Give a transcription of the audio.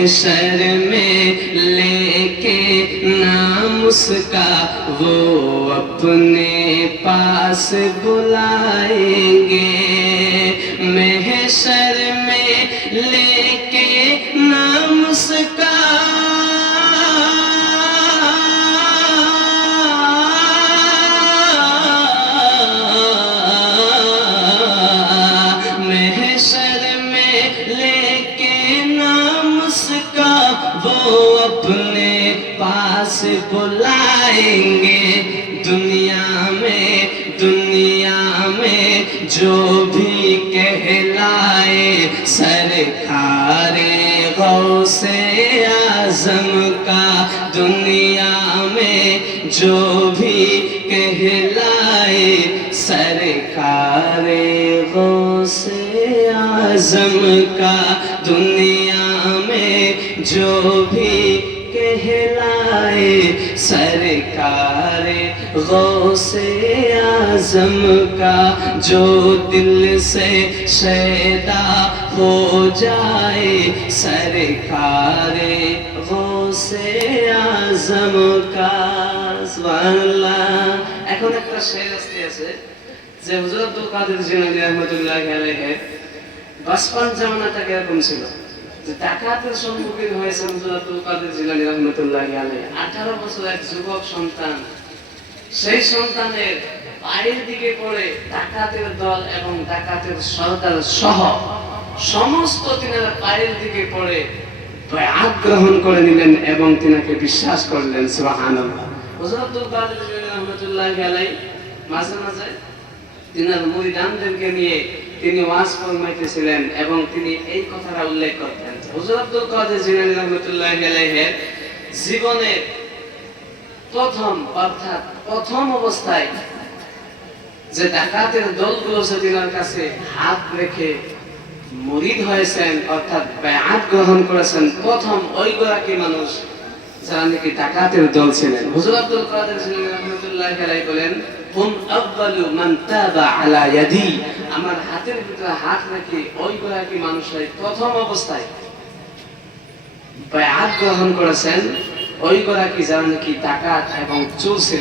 محشر میں لے کے نام اس کا، وہ اپنے پاس بلائیں گے۔ محشر میں لے کے نام اس کا वो अपने पास बुलाएँगे। दुनिया में दुनिया में जो भी कहलाए, सरकारे गौ से आज़म का। दुनिया में जो भी कहलाए, सरकारे गौ से आज़म का। दुनिया जो भी कहलाए सरकार गौ से आजम का जो दिल से शैदा हो जाए सरकार गौ से आजम का সুবহানাল্লাহ এখন একটা শের আসতে আছে যে হুজুর আব্দুল কাদের জিলানী রহমতুল্লাহ আলাইহি বাসপান জামানাটা কিরকম ছিল যে ডাকাতের সম্মুখীন হয়েছে হুজুর আব্দুল কাদের জিলানী রহমতুল্লাহ আঠারো বছর এক যুবক সন্তান। সেই সন্তানের পায়ের দিকে পড়ে ডাকাতের দল এবং ডাকাতের সরকার সহ সমস্ত তিনারা পায়ের দিকে পড়ে বায়াত গ্রহণ করে নিলেন এবং তিনাকে বিশ্বাস করলেন আলাইহি মাঝে মাঝে তিনার মুড়ি মুরিদানদেরকে নিয়ে তিনি ওয়াজ ফরমাইতেছিলেন এবং তিনি এই কথাটা উল্লেখ করতেন। হুজুর আব্দুল কাদের জিলানী রহমতুল্লাহ আলাইহির জীবনের প্রথম, অর্থাৎ প্রথম অবস্থায় যে ডাকাতের দলগুলো সে তিনার কাছে হাত রেখে মরিদ হয়েছেন, অর্থাৎ ব্যায়াত গ্রহণ করেছেন, প্রথম ওই গোলাকি মানুষ যারা নাকি ডাকাতের দল ছিলেন। হুজুর আব্দুল কাদের ছিলেন রহমতুল্লাহ আলাই বলেন, হুম আব্বালু মান তাবা আলা ইয়াদি। আমার হাতের ভিতরে হাত রেখে ওই গোলাকি মানুষের প্রথম অবস্থায় হাত গ্রহণ করেছেন, ওই গোলাকি যারা নাকি টাকা এবং চুল ছিলেন